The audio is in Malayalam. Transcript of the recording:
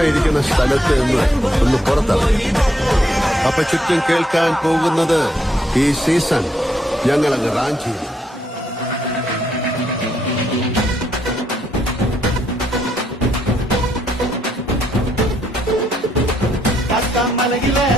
ഇപ്പൊ ഇരിക്കുന്ന സ്ഥലത്ത് നിന്ന് ഒന്ന് പുറത്തിറങ്ങി. അപ്പൊ ചുറ്റും കേൾക്കാൻ പോകുന്നത് ഈ സീസൺ ഞങ്ങളങ്ങ് റാഞ്ചി. മലകിലെ